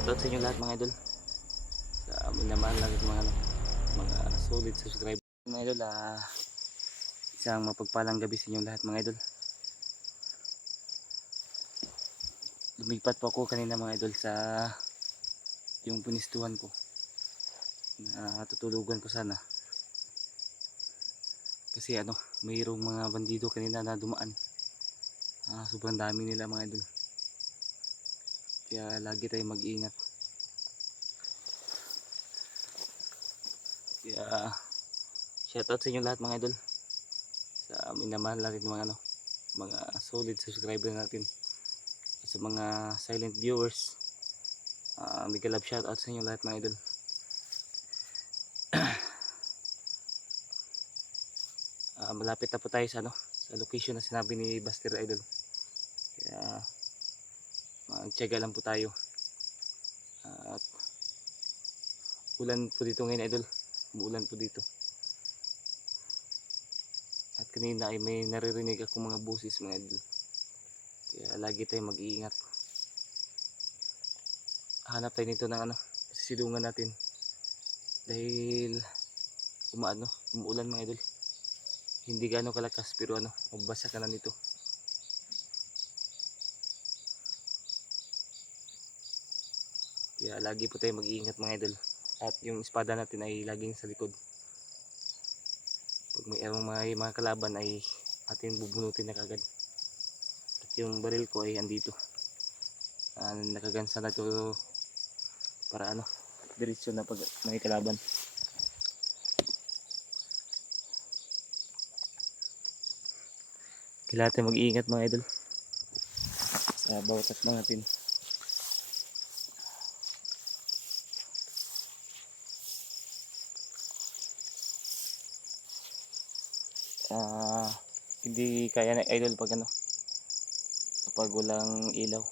Shoutout sa inyo lahat mga idol. Sa minamahal natin mga solid subscriber mga idol. Isang mapagpalang gabi sa inyo lahat mga idol. Lumipat po ako kanina mga idol sa yung punistuhan ko. Tutulugan ko sana. Kasi mayroong mga bandido kanina na dumaan. Sobrang dami nila mga idol. Kaya lagi tayong mag-iingat. Kaya shoutout sa inyo lahat mga idol. Sa minamahal natin mga solid subscriber natin. Sa mga silent viewers, mega love shoutout sa inyo lahat mga idol. Malapit na po tayo sa sa location na sinabi ni Buster Idol. Kaya magtiyaga lang po tayo. At ulan po dito ngayon idol. Umuulan po dito. At kanina ay may naririnig ako mga busis mga idol. Kaya lagi tayong mag-iingat. Hanap tayo nito ng silungan natin. Dahil umuulan mga idol. Hindi gaano kalakas pero mabasa ka na nito. Kaya lagi po tayo mag-iingat mga idol. At yung espada natin ay laging sa likod. Pag may mga kalaban ay atin bubunutin na kagad. At yung baril ko ay andito. Nakagansa na ito para diretso na pag may kalaban. Kailangan tayo mag-iingat mga idol sa bawat takbo natin. Hindi kaya na idol pag kapag walang ilaw,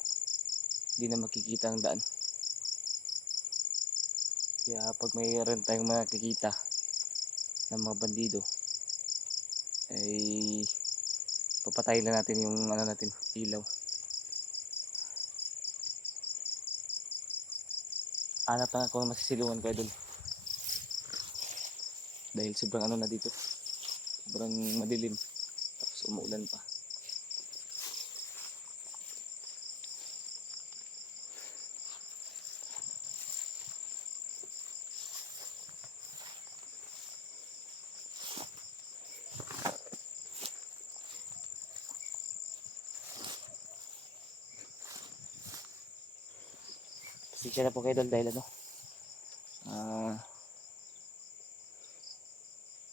hindi na makikita ang daan. Kaya pag mayroon tayong makikita ng mga bandido ay papatayin na natin yung natin ilaw. Hanap lang ako ng masisilungan ko idol. Dahil sobrang na dito. Sobrang madilim. Tapos umuulan pa. Pasensya na po kayo idol dahil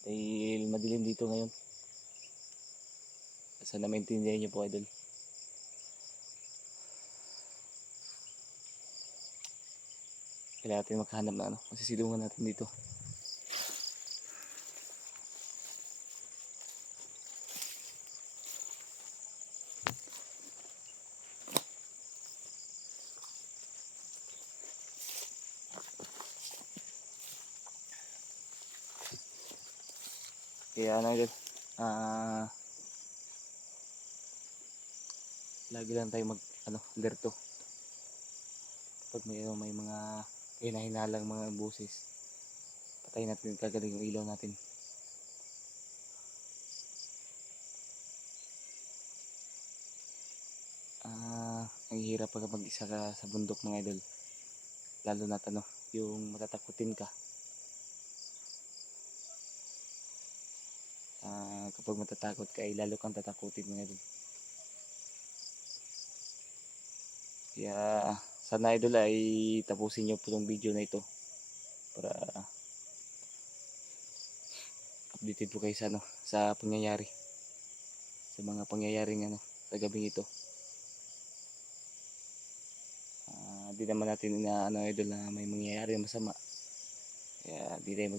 dahil madilim dito ngayon. Sana maintindihan niyo po idol. Kailangan natin maghanap na masisilungan natin dito. Kaya idol, lagi lang tayo alerto kapag may mga hinahinalang mga busis. Patayin natin kagad yung ilaw natin. Ang hirap pag mag-isa ka sa bundok mga idol, lalo na yung matatakutin ka. Kapag matatakot ka ay lalo kang tatakutin mga idol. Kaya sana idol ay tapusin nyo po yung video na ito para updated po kayo sa pangyayari, sa mga pangyayaring sa gabing ito. Di naman natin idol na may mangyayari masama. Kaya di tayo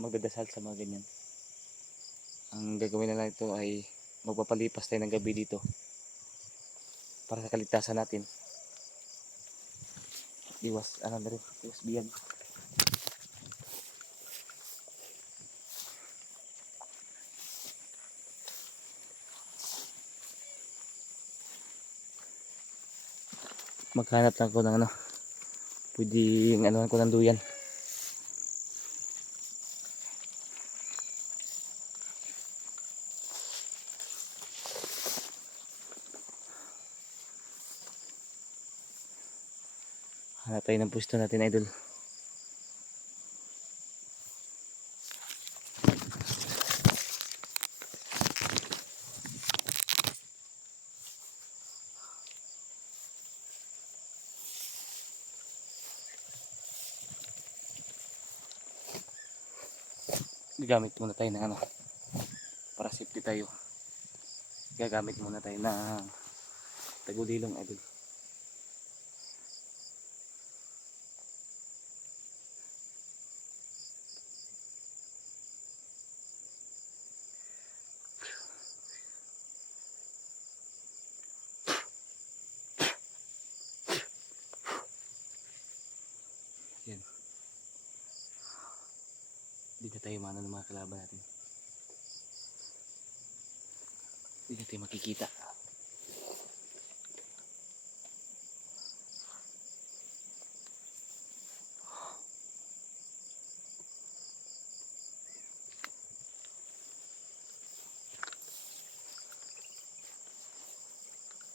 magdadasal sa mga ganyan. Ang gagawin na lang ito ay magpapalipas tayo ng gabi dito para sa kaligtasan natin. Iwas biyag. Maghanap lang ko ng Pwedeng ano ko ng duyan. Hanap tayo ng pwesto natin, idol. Gagamit muna tayo ng ano, para safety tayo. Gagamit muna tayo ng tagulilong, idol. Yan. Dito tayo mano ng mga kalaban natin. Dito tayo makikita.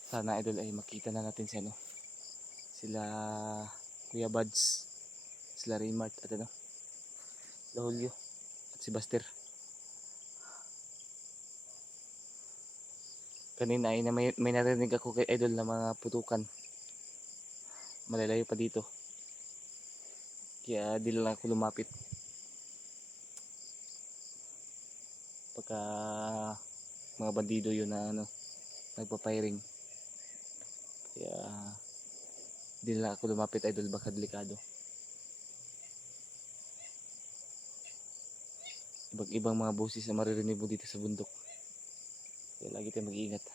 Sana, idol, ay makita na natin si ano, sila Kuya Buds, sila Raymart at ano, Julio at si Buster. Kanina ay may narinig ako kay idol na mga putukan. Malalayo pa dito. Kaya di lang ako lumapit. Pagka mga bandido yun na ano, nagpa-firing. Kaya di lang ako lumapit, idol, baka delikado. Ibang mga boses na maririnig mo dito sa bundok. Kaya lagi tayong mag-iingat.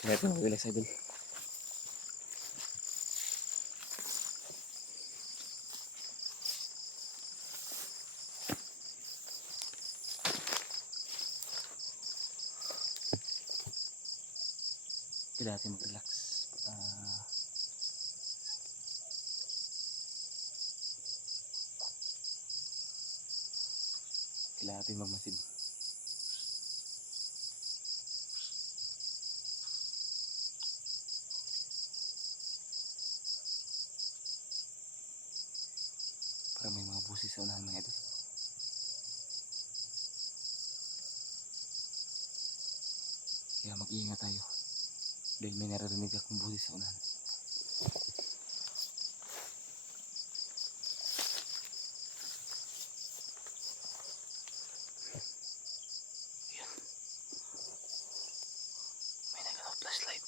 Kaya ito mag-relax, idol. Kaya natin mag-relax. Kailangan natin magmasid. Para may mga busis sa unahan, mga idol. Kaya mag-iingat tayo. Dahil may naririnig akong busis sa unahan. Ayan. May nagano flashlight.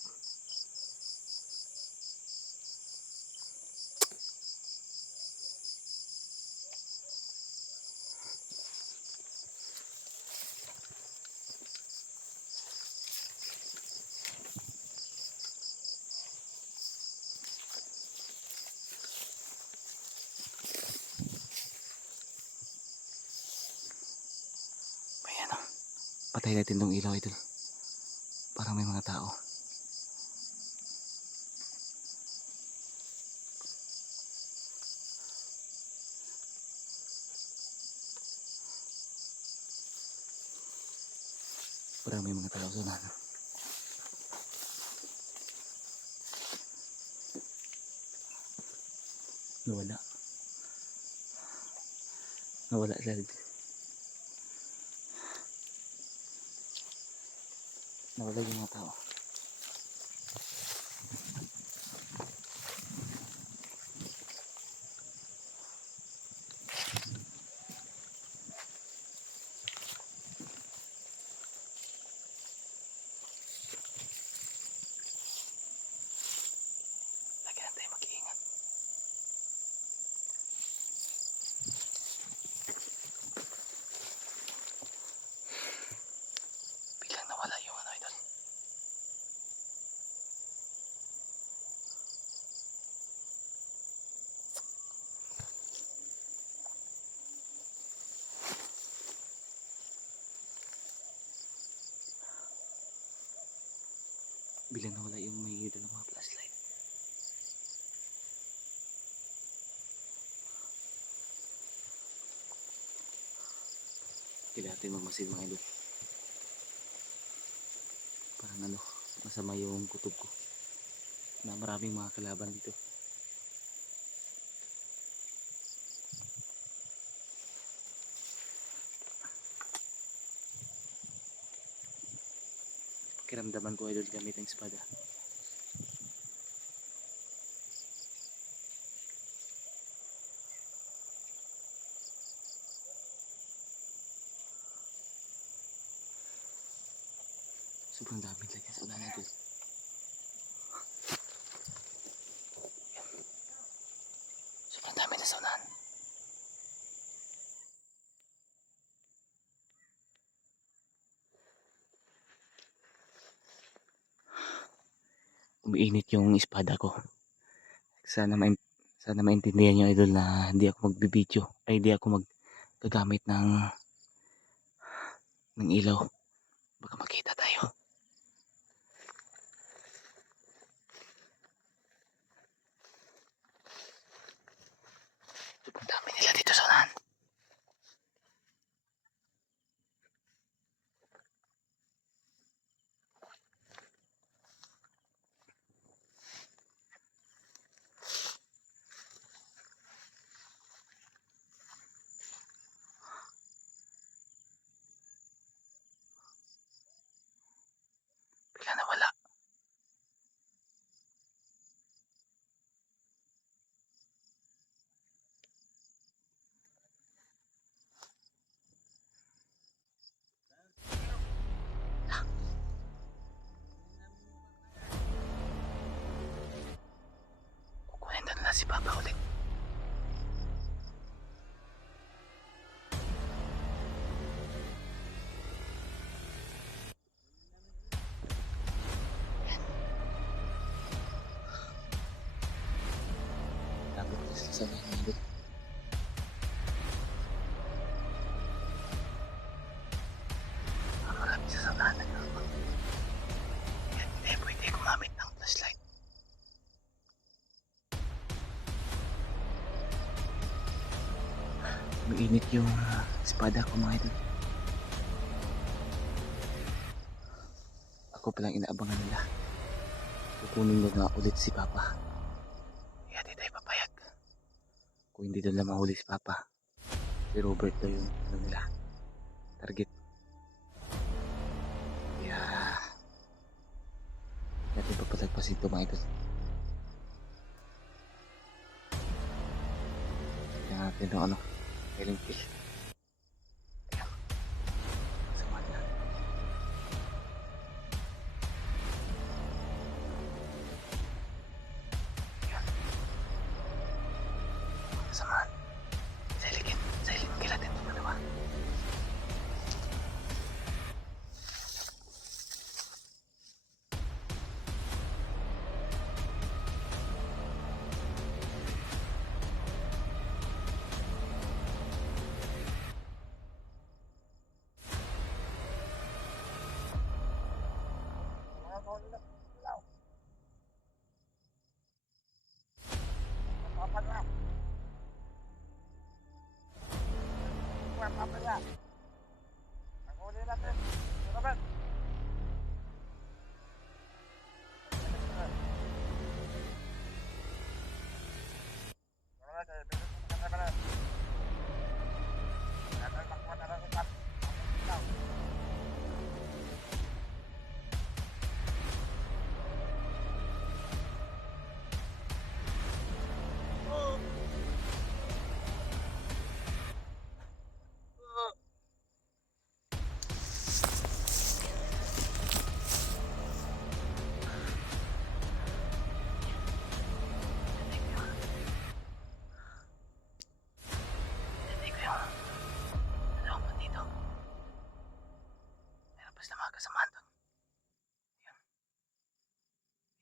Patay natin tong ilaw, idol. Parang may mga tao. Parang may mga tao sa unahan. Nawala. Nawala sila dito. Nawala yung mga tao. Lagi na tayo mag-iingat. biglang nawala yung may dalang mga flashlight. Kailangan natin magmasid mga idol. Parang ano, masama yung kutob ko na maraming mga kalaban dito. Kiramdaman ko idol gamit ang espada. Sobrang dami talaga sa ulan idol. Sobrang dami na sa ulan. Umiinit yung espada ko. Sana maintindihan nyo idol na hindi ako magbibideo ay hindi ako maggagamit ng ilaw. Baka makita tayo. Sobrang dami nila dito sa unahan. Bigla nawala. Kukunin na si Papa ulit. Dapat kasi sa mga idol. Marami sa samahan na naman. Kaya hindi pwede gumamit ng flashlight. Mainit yung espada ko mga idol. Ako palang inaabangan nila. Kukunin nila ulit si Papa. Kaya di tayo papayag. Kung hindi nila mahuli si Papa, si Robert daw yung ano nila, target. Kaya natin papalagpasin ito mga idol. Kaya natin ng ano, killing kill. Ayan, sama nila. Ayan, samahan. Sailigin kilatin ito dalawa. Kasamahan doon. Yun.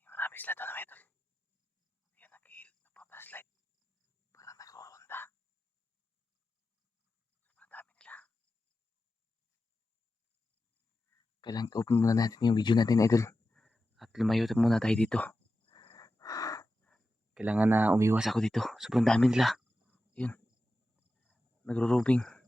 Marami sila doon na idol. Yun, nagpa-flashlight. Parang nagro-ronda. Sobrang dami nila. Kailangan open muna natin yung video natin idol. At lumayo muna tayo dito. Kailangan na umiwas ako dito. Sobrang dami nila. Yun. Nagro-roaming.